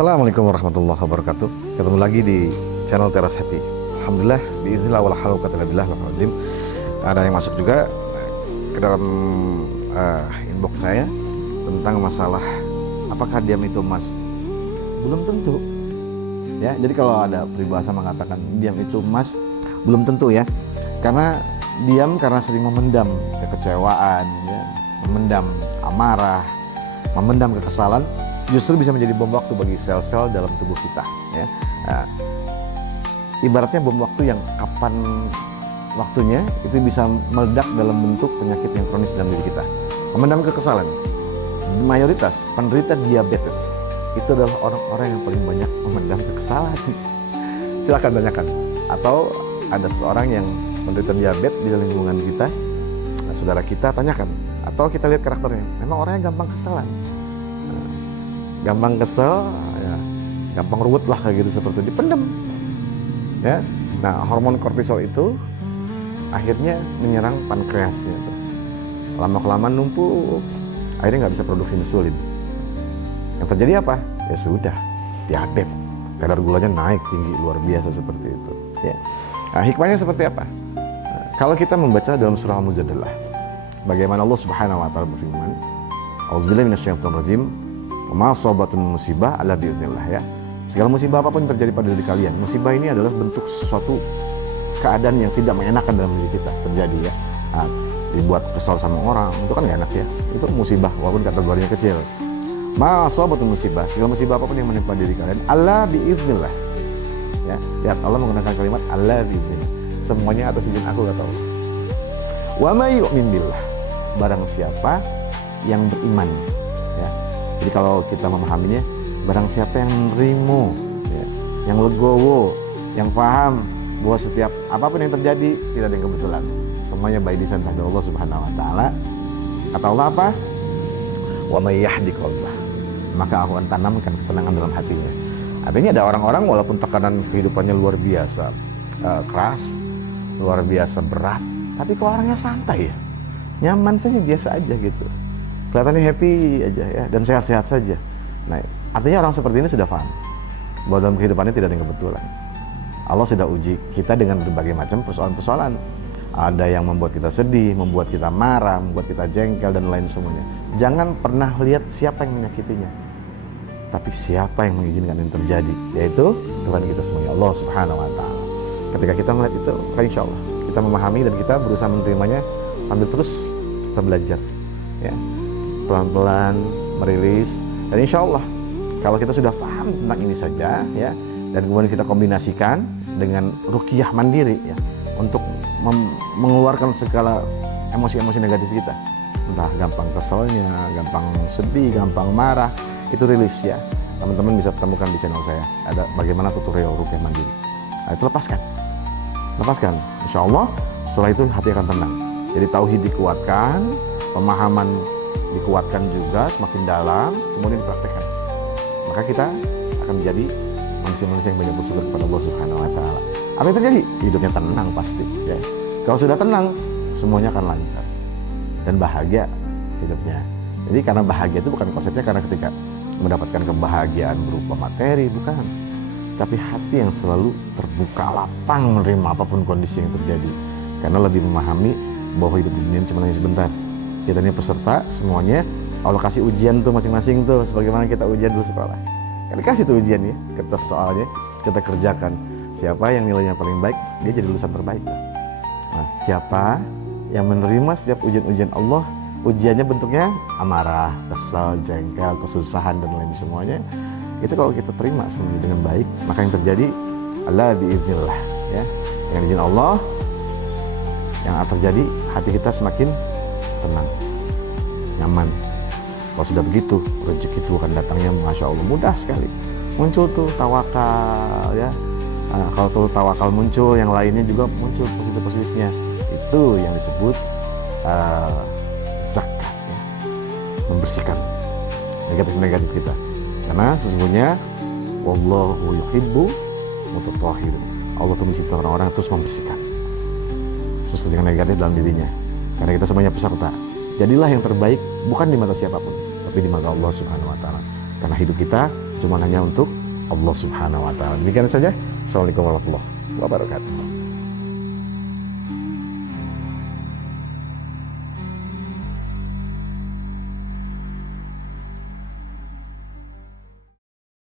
Assalamualaikum warahmatullahi wabarakatuh. Ketemu lagi di channel Teras Hati. Alhamdulillah, biiznillah wala haula quwwata illa billah al-azim. Ada yang masuk juga ke dalam inbox saya tentang masalah apakah diam itu emas. Belum tentu. Ya, jadi kalau ada peribahasa mengatakan diam itu emas, belum tentu ya. Karena diam karena sering memendam kekecewaan, ya, memendam amarah, memendam kekesalan, justru bisa menjadi bom waktu bagi sel-sel dalam tubuh kita. Ya. Ibaratnya bom waktu yang kapan waktunya itu bisa meledak dalam bentuk penyakit yang kronis dalam diri kita. Memendam kekesalan. Mayoritas penderita diabetes itu adalah orang-orang yang paling banyak memendam kekesalan. Silakan tanyakan. Atau ada seorang yang menderita diabetes di lingkungan kita, saudara kita, tanyakan. Atau kita lihat karakternya. Memang orangnya gampang kesalan. Gampang kesel, ya, gampang ruwet lah kayak gitu, seperti dipendam. Ya, nah hormon kortisol itu akhirnya menyerang pankreasnya. Lama-kelamaan numpuk, akhirnya nggak bisa produksi insulin. Yang terjadi apa? Ya sudah, diabetes. Kadar gulanya naik tinggi luar biasa seperti itu. Ya. Nah, hikmahnya seperti apa? Nah, kalau kita membaca dalam surah Al-Mujadalah, bagaimana Allah Subhanahu Wa Taala berfirman, A'udzubillahi minasyaitonirrajim. Masobatun musibah ala bi'idznillah, ya. Segala musibah apapun yang terjadi pada diri kalian, musibah ini adalah bentuk suatu keadaan yang tidak mengenakan dalam diri kita terjadi, ya. Nah, dibuat kesal sama orang, itu kan gak enak, ya. Itu musibah walaupun kategorinya kecil. Masobatun musibah, segala musibah apapun yang menimpa diri kalian, ala bi'idznillah, ya. Lihat, Allah menggunakan kalimat ala bi'idznillah, semuanya atas izin aku, kata Allah. Wa may yu'min billah, barang siapa yang beriman. Jadi kalau kita memahaminya, barang siapa yang menerima, ya, yang legowo, yang paham bahwa setiap apapun yang terjadi tidak ada yang kebetulan, semuanya by design dari Allah Subhanahu Wa Taala. Kata Allah apa? Wa may yahdi qalbah, maka aku akan tanamkan ketenangan dalam hatinya. Artinya ada orang-orang walaupun tekanan kehidupannya luar biasa keras, luar biasa berat, tapi kok orangnya santai, ya, nyaman saja, biasa aja gitu. Kelihatannya happy aja, ya, dan sehat-sehat saja. Nah, artinya orang seperti ini sudah paham bahwa dalam kehidupannya tidak ada yang kebetulan. Allah sudah uji kita dengan berbagai macam persoalan-persoalan. Ada yang membuat kita sedih, membuat kita marah, membuat kita jengkel, dan lain semuanya. Jangan pernah lihat siapa yang menyakitinya, tapi siapa yang mengizinkan yang terjadi, yaitu Tuhan kita semuanya, Allah Subhanahu Wa Taala. Ketika kita melihat itu, maka insya Allah kita memahami dan kita berusaha menerimanya sambil terus kita belajar, ya, pelan-pelan merilis. Dan insya Allah kalau kita sudah paham tentang ini saja, ya, dan kemudian kita kombinasikan dengan ruqyah mandiri, ya, untuk mengeluarkan segala emosi-emosi negatif kita, entah gampang keselnya, gampang sedih, gampang marah, itu rilis, ya. Teman-teman bisa temukan di channel saya, ada bagaimana tutorial ruqyah mandiri. Nah, itu lepaskan, insya Allah setelah itu hati akan tenang. Jadi tauhid dikuatkan, pemahaman dikuatkan juga semakin dalam, kemudian praktekkan, maka kita akan menjadi manusia-manusia yang banyak bersyukur kepada Allah Subhanahu Wa Taala. Apa yang terjadi? Hidupnya tenang pasti, ya. Kalau sudah tenang, semuanya akan lancar dan bahagia hidupnya. Jadi karena bahagia itu bukan konsepnya karena ketika mendapatkan kebahagiaan berupa materi, bukan, tapi hati yang selalu terbuka, lapang menerima apapun kondisi yang terjadi, karena lebih memahami bahwa hidup di dunia cuma hanya sebentar. Kita ini peserta semuanya, Allah kasih ujian tuh masing-masing tuh, sebagaimana kita ujian dulu sekolah. Kita kasih tuh ujian, ya, kertas soalnya kita kerjakan. Siapa yang nilainya paling baik, dia jadi lulusan terbaik. Nah, siapa yang menerima setiap ujian-ujian Allah, ujiannya bentuknya amarah, kesal, jengkel, kesusahan, dan lain semuanya, itu kalau kita terima semuanya dengan baik, maka yang terjadi Allah biiznillah, ya, dengan izin Allah, yang akan terjadi hati kita semakin tenang, nyaman. Kalau sudah begitu, rezeki itu akan datangnya, masya Allah, mudah sekali. Muncul tuh tawakal, ya. Nah, kalau tuh tawakal muncul, yang lainnya juga muncul positif-positifnya. Itu yang disebut zakat, ya. Membersihkan negatif-negatif kita. Karena sesungguhnya wallahu yuhibbu mutatahhirin. Allah tuh mencintai orang-orang yang terus membersihkan sesuatu yang negatif dalam dirinya. Karena kita semuanya peserta. Jadilah yang terbaik bukan di mata siapapun, tapi di mata Allah Subhanahu Wa Taala. Karena hidup kita cuma hanya untuk Allah Subhanahu wa taala. Demikian saja. Assalamualaikum warahmatullahi wabarakatuh.